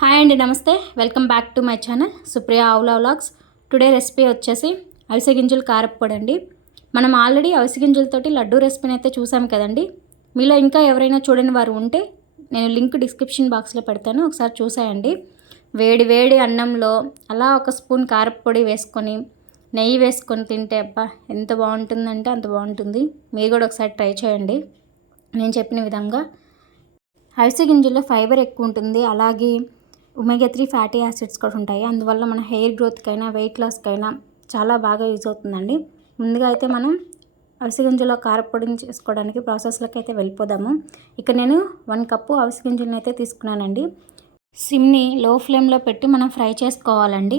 Hi అండి నమస్తే. Welcome back to my channel Supriya Avula vlogs. Today recipe వచ్చేసి అవిసె గింజలు కారప్పొడి అండి. మనం ఆల్రెడీ అవిసె గింజలతోటి లడ్డూ రెసిపీని అయితే చూసాం కదండి. మీలో ఇంకా ఎవరైనా చూడని వారు ఉంటే నేను లింక్ డిస్క్రిప్షన్ బాక్స్లో పెడతాను ఒకసారి చూసాయండి. వేడి వేడి అన్నంలో అలా ఒక స్పూన్ కారప్పొడి వేసుకొని నెయ్యి వేసుకొని తింటే అబ్బా ఎంత బాగుంటుందంటే అంత బాగుంటుంది. మీరు కూడా ఒకసారి ట్రై చేయండి. నేను చెప్పిన విధంగా అవిసె గింజల్లో ఫైబర్ ఎక్కువ ఉంటుంది. అలాగే ఒమేగా త్రీ ఫ్యాటీ యాసిడ్స్ కూడా ఉంటాయి. అందువల్ల మన హెయిర్ గ్రోత్కైనా వెయిట్ లాస్కైనా చాలా బాగా యూజ్ అవుతుందండి. ముందుగా అయితే మనం అవిసె గింజలో కారపొడిని చేసుకోవడానికి ప్రాసెస్లోకి అయితే వెళ్ళిపోదాము. ఇక నేను వన్ కప్పు అవిసెగింజలను అయితే తీసుకున్నానండి. సిమ్ని లో ఫ్లేమ్లో పెట్టి మనం ఫ్రై చేసుకోవాలండి.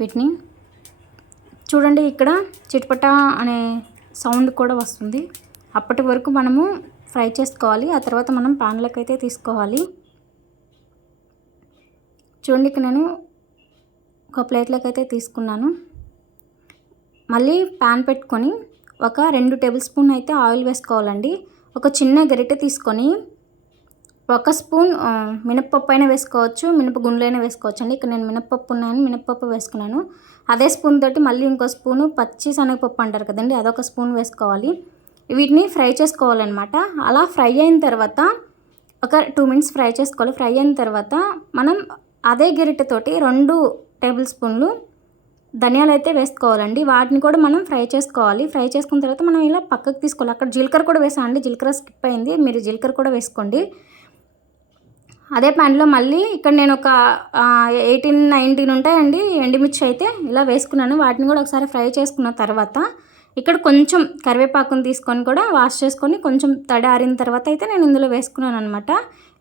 వీటిని చూడండి ఇక్కడ చిట్పట అనే సౌండ్ కూడా వస్తుంది. అప్పటి వరకు మనము ఫ్రై చేసుకోవాలి. ఆ తర్వాత మనం ప్యాన్లోకి అయితే తీసుకోవాలి. చూడండి ఇక్కడ నేను ఒక ప్లేట్లోకి అయితే తీసుకున్నాను. మళ్ళీ ప్యాన్ పెట్టుకొని ఒక రెండు టేబుల్ స్పూన్ అయితే ఆయిల్ వేసుకోవాలండి. ఒక చిన్న గరిటె తీసుకొని ఒక స్పూన్ మినప్పప్పు అయినా వేసుకోవచ్చు మినప గుండ్లైనా వేసుకోవచ్చు అండి ఇక్కడ నేను మినప్పప్పు ఉన్నాను మినప్పప్పు వేసుకున్నాను. అదే స్పూన్ తోటి మళ్ళీ ఇంకో స్పూను పచ్చి శనగపప్పు అంటారు కదండి అదొక స్పూన్ వేసుకోవాలి. వీటిని ఫ్రై చేసుకోవాలన్నమాట. అలా ఫ్రై అయిన తర్వాత ఒక టూ మినిట్స్ ఫ్రై చేసుకోవాలి. ఫ్రై అయిన తర్వాత మనం అదే గరిటెతోటి రెండు టేబుల్ స్పూన్లు ధనియాలు అయితే వేసుకోవాలండి. వాటిని కూడా మనం ఫ్రై చేసుకోవాలి. ఫ్రై చేసుకున్న తర్వాత మనం ఇలా పక్కకు తీసుకోవాలి. అక్కడ జీలకర్ర కూడా వేసామండి. అండి జీలకర్ర స్కిప్ అయింది. మీరు జీలకర్ర కూడా వేసుకోండి. అదే ప్యాన్లో మళ్ళీ ఇక్కడ నేను ఒక ఎయిటీన్ నైన్టీన్ ఉంటాయండి. ఎండుమిర్చి అయితే ఇలా వేసుకున్నాను. వాటిని కూడా ఒకసారి ఫ్రై చేసుకున్న తర్వాత ఇక్కడ కొంచెం కరివేపాకుని తీసుకొని కూడా వాష్ చేసుకొని కొంచెం తడి ఆరిన తర్వాత అయితే నేను ఇందులో వేసుకున్నాను అనమాట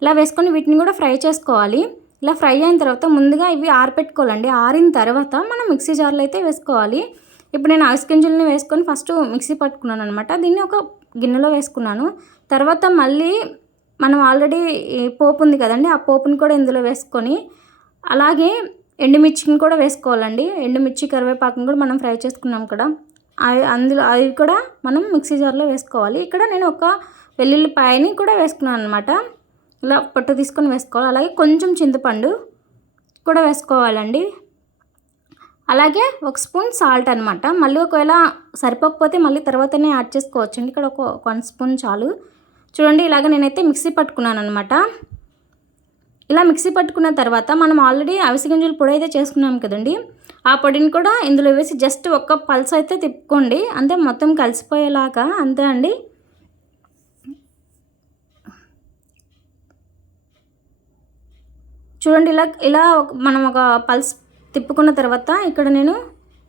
ఇలా వేసుకొని వీటిని కూడా ఫ్రై చేసుకోవాలి. ఇలా ఫ్రై అయిన తర్వాత ముందుగా ఇవి ఆరపెట్టుకోవాలండి. ఆరిన తర్వాత మనం మిక్సీ జార్లో అయితే వేసుకోవాలి. ఇప్పుడు నేను అవిసి గింజల్ని వేసుకొని ఫస్ట్ మిక్సీ పట్టుకున్నాను అనమాట దీన్ని ఒక గిన్నెలో వేసుకున్నాను. తర్వాత మళ్ళీ మనం ఆల్రెడీ పోపు ఉంది కదండి ఆ పోపుని కూడా ఇందులో వేసుకొని అలాగే ఎండుమిర్చిని కూడా వేసుకోవాలండి. ఎండుమిర్చి కరివేపాకుని కూడా మనం ఫ్రై చేసుకున్నాం కదా. అవి అందులో అవి కూడా మనం మిక్సీ జార్లో వేసుకోవాలి. ఇక్కడ నేను ఒక వెల్లుల్లిపాయని కూడా వేసుకున్నాను అనమాట ఇలా పొట్టు తీసుకొని వేసుకోవాలి. అలాగే కొంచెం చింతపండు కూడా వేసుకోవాలండి. అలాగే ఒక స్పూన్ సాల్ట్ అనమాట మళ్ళీ ఒకవేళ సరిపోకపోతే మళ్ళీ తర్వాతనే యాడ్ చేసుకోవచ్చండి. ఇక్కడ ఒక వన్ స్పూన్ చాలు. చూడండి ఇలాగ నేనైతే మిక్సీ పట్టుకున్నాను అనమాట ఇలా మిక్సీ పట్టుకున్న తర్వాత మనం ఆల్రెడీ అవిసి గింజలు పొడి అయితే చేసుకున్నాం కదండి. ఆ పొడిని కూడా ఇందులో వేసి జస్ట్ ఒక్క పల్స్ అయితే తిప్పుకోండి. అంతే మొత్తం కలిసిపోయేలాగా అంతే అండి. చూడండి ఇలా ఇలా మనం ఒక పల్స్ తిప్పుకున్న తర్వాత ఇక్కడ నేను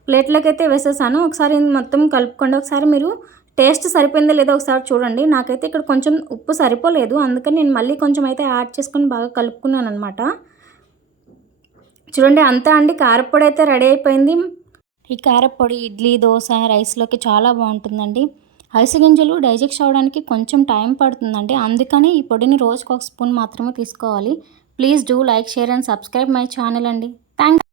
ప్లేట్లోకి అయితే వేసేసాను. ఒకసారి మొత్తం కలుపుకోండి. ఒకసారి మీరు టేస్ట్ సరిపోయిందో లేదో ఒకసారి చూడండి. నాకైతే ఇక్కడ కొంచెం ఉప్పు సరిపోలేదు. అందుకని నేను మళ్ళీ కొంచెం అయితే యాడ్ చేసుకొని బాగా కలుపుకున్నాను అనమాట చూడండి అంతా అండి. కారపొడి అయితే రెడీ అయిపోయింది. ఈ కారపొడి ఇడ్లీ దోశ రైస్లోకి చాలా బాగుంటుందండి. అవిసె గింజలు డైజెస్ట్ అవ్వడానికి కొంచెం టైం పడుతుందండి. అందుకని ఈ పొడిని రోజుకు ఒక స్పూన్ మాత్రమే తీసుకోవాలి. Please do like share and subscribe my channel అండి.